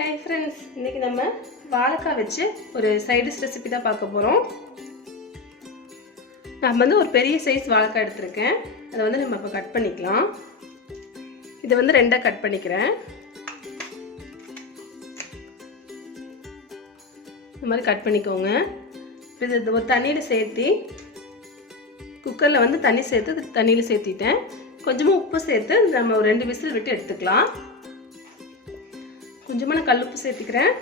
Hi friends, இன்னைக்கு நம்ம வாழைக்காய் வச்சு ஒரு சைட் டிஷ் ரெசிபி தான் பார்க்க போறோம். நான் வந்து ஒரு பெரிய சைஸ் வாழைக்காய் எடுத்துர்க்கேன். அதை வந்து நம்ம இப்ப கட் பண்ணிக்கலாம். இதை வந்து ரெண்டா கட் பண்ணிக்கிறேன். இந்த மாதிரி கட் பண்ணிக்கோங்க. இது ஒரு தண்ணியில சேர்த்து குக்கர்ல வந்து தண்ணி சேர்த்து தண்ணியில சேர்த்திட்டேன். கொஞ்சமா உப்பு சேர்த்து நம்ம ஒரு 2 விசில் விட்டு எடுத்துக்கலாம். கொஞ்சமான கல்லுப்பு சேர்த்துக்கிறேன்.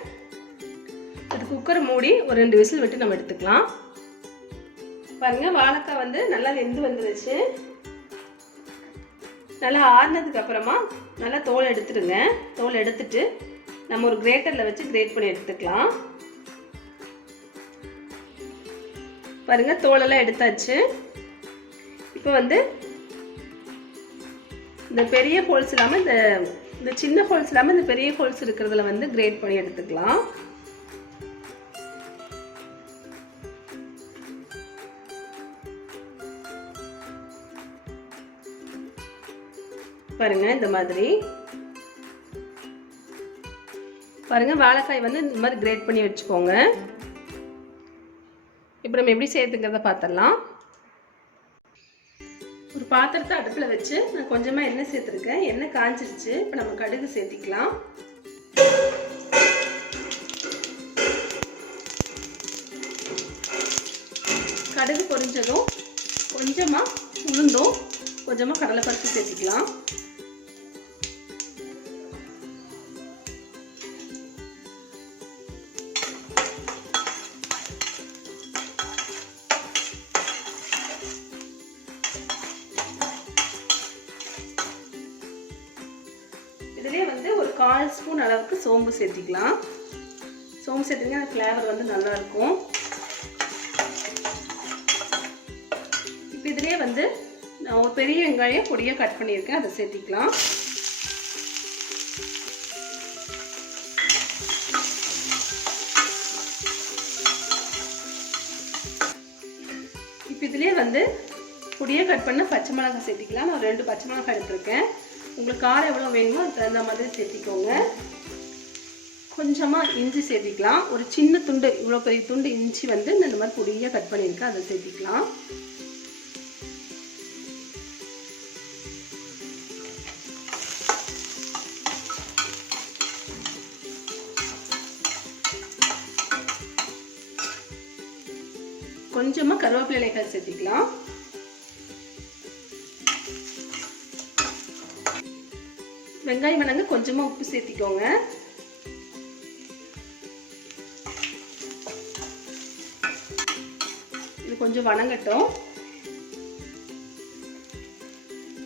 அது குக்கரை மூடி ஒரு 2 விசில் விட்டு நம்ம எடுத்துக்கலாம். பாருங்க வாழைக்காய் வந்து நல்லா வெந்து வந்துருச்சு. நல்லா ஆறுனதுக்கு அப்புறமா நல்லா தோல் எடுத்துடுங்க. தோல் எடுத்துட்டு நம்ம ஒரு கிரேட்டர்ல வச்சு கிரேட் பண்ணி எடுத்துக்கலாம். பாருங்க தோலெல்லாம் எடுத்தாச்சு. இப்போ வந்து இந்த பெரிய ஹோல்ஸ் இல்லாம இந்த சின்ன ஹோல்ஸ் இல்லாம இந்த பெரிய ஹோல்ஸ் இருக்குறதுல வந்து கிரேட் பண்ணி எடுத்துக்கலாம். பாருங்க இந்த மாதிரி. பாருங்க வாழைக்காய் வந்து இந்த மாதிரி கிரேட் பண்ணி வெச்சுக்கோங்க. இப்போ நம்ம எப்படி செய்யறதுங்கறத பார்த்தறலாம். ஒரு பாத்திரத்தை அடுப்புல வச்சு நான் கொஞ்சமா எண்ணெய் சேர்த்திருக்கேன். எண்ணெய் காஞ்சிருச்சு. இப்போ நம்ம கடுகு சேர்த்திக்கலாம். கடுகு பொரிஞ்சதும் கொஞ்சமா உளுந்தும் கொஞ்சமா கடலைப்பருப்பு சேர்த்திக்கலாம். இதிலே வந்து ஒரு 1/4 ஸ்பூன் அளவுக்கு சோம்பு சேர்த்திக்கலாம். சோம்பு சேர்த்தீங்கன்னா அந்த ஃப்ளேவர் வந்து நல்லா இருக்கும். இப்போ இதிலே வந்து நான் ஒரு பெரிய வெங்காயம் பொடியா கட் பண்ணியிருக்கேன். அதை சேர்த்திக்கலாம். இப்போ இதிலே வந்து பொடியா கட் பண்ண பச்சை மிளகாய் சேர்த்திக்கலாம். நான் 2 பச்சை மிளகாய் எடுத்துருக்கேன். உங்களுக்கு காரம் எவ்வளோ வேணுமோ அதுக்கு தகுந்த மாதிரி சேர்த்திக்கோங்க. கொஞ்சமாக இஞ்சி சேர்த்திக்கலாம். ஒரு சின்ன துண்டு, இவ்வளோ பெரிய துண்டு இஞ்சி வந்து இந்த மாதிரி பொடியாக கட் பண்ணியிருக்கேன். அதை சேர்த்திக்கலாம். கொஞ்சமாக கருவேப்பிலை இலைகள் சேர்த்திக்கலாம். வெங்காயம் வணங்க கொஞ்சமா உப்பு சேர்த்திக்கோங்க. இது கொஞ்சம் வணங்கட்டும்.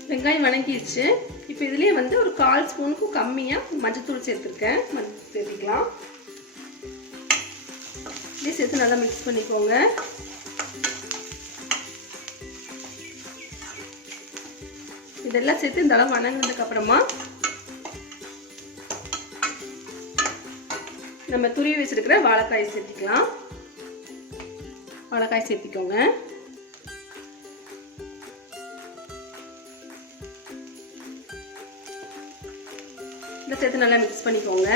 வெங்காயம் வணங்கிடுச்சு. இப்போ இதுலயே வந்து ஒரு 1/4 ஸ்பூனுக்கும் கம்மியா மஞ்சள்தூள் சேர்த்திருக்கேன். சேர்த்திக்கலாம். இதை சேர்த்து நல்லா மிக்ஸ் பண்ணிக்கோங்க. இதெல்லாம் சேர்த்து இந்த அளவு வணங்கினதுக்கு அப்புறமா நம்ம துருவி வச்சிருக்கிற வாழைக்காய் சேர்த்திக்கலாம். வாழைக்காய் சேர்த்திக்கோங்க. இதை சேர்த்து நல்லா மிக்ஸ் பண்ணிக்கோங்க.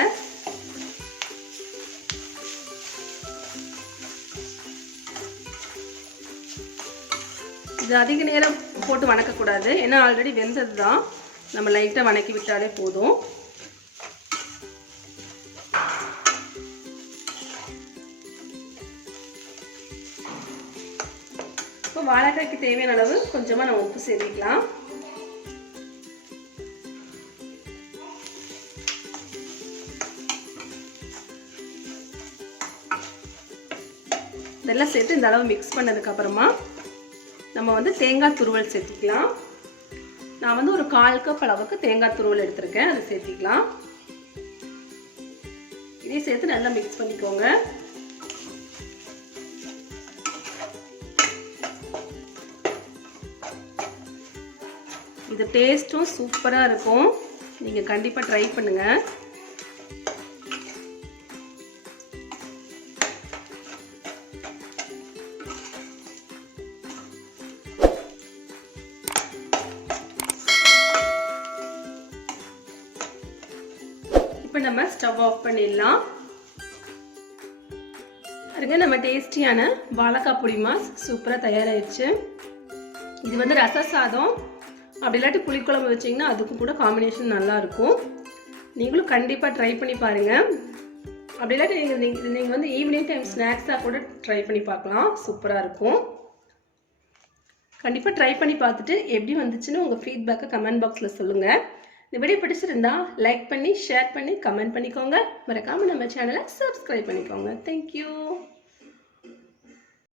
இது அதிக நேரம் போட்டு வணக்கக்கூடாது. ஏன்னா ஆல்ரெடி வெந்தது தான். நம்ம லைட்டாக வணக்கி விட்டாலே போதும். இப்போ வாழைக்காய்க்கு தேவையான அளவு கொஞ்சமாக நம்ம உப்பு சேர்த்திக்கலாம். இதெல்லாம் சேர்த்து இந்த அளவு மிக்ஸ் பண்ணதுக்கு அப்புறமா நம்ம வந்து தேங்காய் துருவல் சேர்த்திக்கலாம். நான் வந்து ஒரு 1/4 கப் அளவுக்கு தேங்காய் துருவல் எடுத்திருக்கேன். அதை சேர்த்திக்கலாம். இதை சேர்த்து நல்லா மிக்ஸ் பண்ணிக்கோங்க. இது டேஸ்ட்டும் சூப்பரா இருக்கும். நீங்க கண்டிப்பா ட்ரை பண்ணுங்க. இப்போ நம்ம ஸ்டவ் ஆஃப் பண்ணிடலாம். பாருங்க, நம்ம டேஸ்டியான வாழைக்காய் பொடி மாஸ் சூப்பராக தயாராகிடுச்சு. இது வந்து ரச சாதம் அப்படி இல்லாட்டி புளிக்குழம்பு வச்சிங்கன்னா அதுக்கும் கூட காம்பினேஷன் நல்லாயிருக்கும். நீங்களும் கண்டிப்பாக ட்ரை பண்ணி பாருங்கள். அப்படி இல்லாட்டி நீங்கள் வந்து ஈவினிங் டைம் ஸ்நாக்ஸாக கூட ட்ரை பண்ணி பார்க்கலாம். சூப்பராக இருக்கும். கண்டிப்பாக ட்ரை பண்ணி பார்த்துட்டு எப்படி வந்துச்சுன்னு உங்கள் ஃபீட்பேக்கை கமெண்ட் பாக்ஸில் சொல்லுங்கள். இந்த வீடியோ பிடிச்சிருந்தா லைக் பண்ணி ஷேர் பண்ணி கமெண்ட் பண்ணிக்கோங்க. மறக்காமல் நம்ம சேனலை சப்ஸ்கிரைப் பண்ணிக்கோங்க. தேங்க்யூ.